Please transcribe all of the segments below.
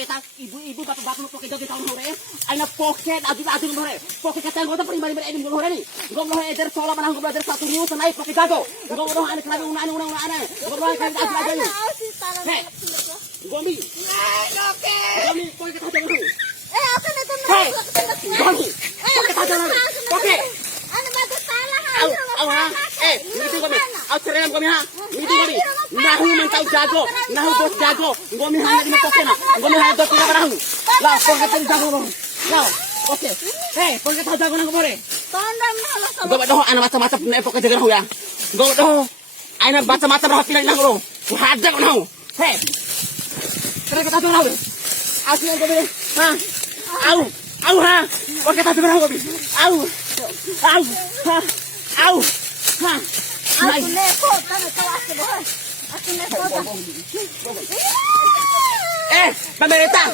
beta ibu-ibu bapak-bapak mau pakai joget tahun hore ay na pocket adun hore pocket kata ngota primary mer enim hore ni ngom lo eder sola manang ngom eder satu news naik pakai gago ngom lo ane klabi una ngom lo kan adu aja he gomi gomi pocket kata ngom akan itu gomi pocket kata ngom pocket ano ba ito salah ha gitu gomi cerai gomi ha gitu gomi nahu mentau jago nahu bos jago gomi hanya di pocket na gomi hanya dos tiga barang lah pocket jago lo lah oke pocket jago nang kemore tandang na halos Gawat doh anak macam-macam na epok ka jagan ho ya. Gawat doh anak macam-macam ra pilay nang ro. Hadang na ho. He. Kare ka tatong na ho. Asi ang gabi. Ha. Au ha. Wag ka tatong na ho. Au. Ha. Au. Ha. ako nepo kami kawas mo ako nepo Pemerintah.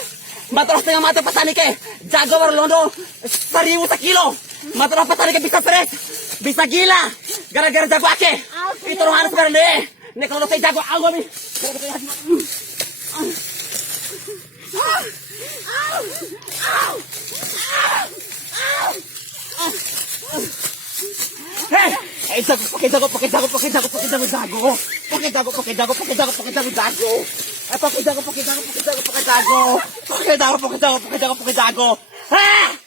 Matros tengah mata petani ke. Jago berlondo 1.000 sekilo. Matros petani ke bisa fresh. Bisa gila. Gara-gara jago ake. Itu harus berde. Nek kalau saya jago aku nih. Hei, pakai jago. Pakai jago. Ha!